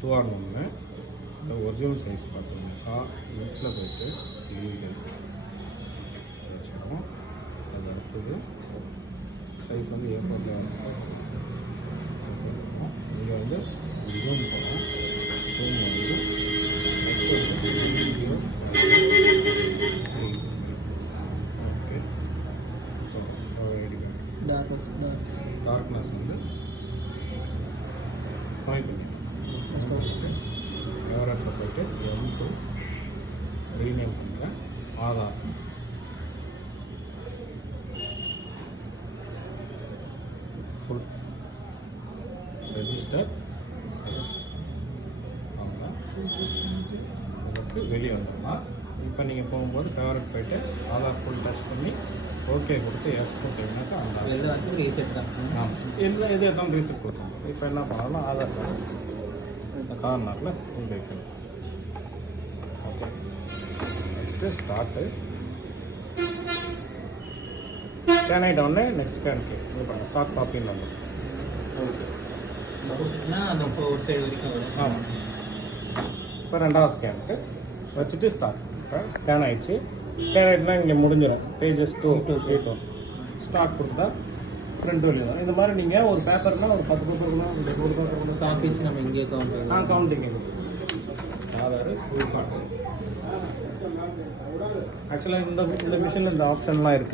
2/1 இந்த original size பார்த்தோம்னாக்கா இன்ச்சில் போயிட்டு வச்சுக்கணும். அது அடுத்தது சைஸ் வந்து A4 இங்கே வந்து ஜூம் போகணும். ஜூம் வந்து வீடியோ டார்க்னஸ் வந்து பாயிண்ட் ஃபேவரட்டில் போய்ட்டு M2 ரீநேம் பண்ணுறேன். ஆதார் ஃபுல் ரெஜிஸ்டர் ஆமாம் அதுக்கு வெளியே வந்துடலாம். இப்போ நீங்கள் போகும்போது ஃபேவரட் போய்ட்டு ஆதார் ஃபுல் டச் பண்ணி ஓகே கொடுத்து எஸ் போட்டிங்கனாக்கா அந்த ரீசெட் தான். ஆமாம் எல்லாம் எது எதாவது ரீசெட் கொடுத்தோம். இப்போ என்ன பண்ணாலும் ஆதார் கார்டு இந்த கார்னரில் ஃபுல் வைக்கணும். ஓகே நெக்ஸ்ட்டு ஸ்டார்ட்டு ஸ்கேன் ஆகிட்ட உடனே நெக்ஸ்ட் ஸ்கேனுக்கு இது பண்ண ஸ்டார்ட் காப்பின்னு வந்து அந்த ஒரு சைடு வரைக்கும் வரும். ஆமாம் இப்போ ரெண்டாவது ஸ்கேனுக்கு வச்சுட்டு ஸ்டார்ட். இப்போ ஸ்கேன் ஆகிடுச்சு. ஸ்கேன் ஆகிட்டுனா இங்கே முடிஞ்சிடும். பேஜஸ் 2 ஷீட் 1 ஸ்டார்ட் கொடுத்தா ஃப்ரண்ட் வெளியே வரும். இந்த மாதிரி நீங்கள் ஒரு பேப்பர்னால் ஒரு 10 பேப்பர் கூட ஒரு 100 பேப்பர் கூட காப்பீஸ் நம்ம இங்கே கவுண்டிங் ஆதார் ஃபுல் கார்டு. ஆக்சுவலாக இந்த மிஷினில் இந்த ஆப்ஷன்லாம் இருக்குது.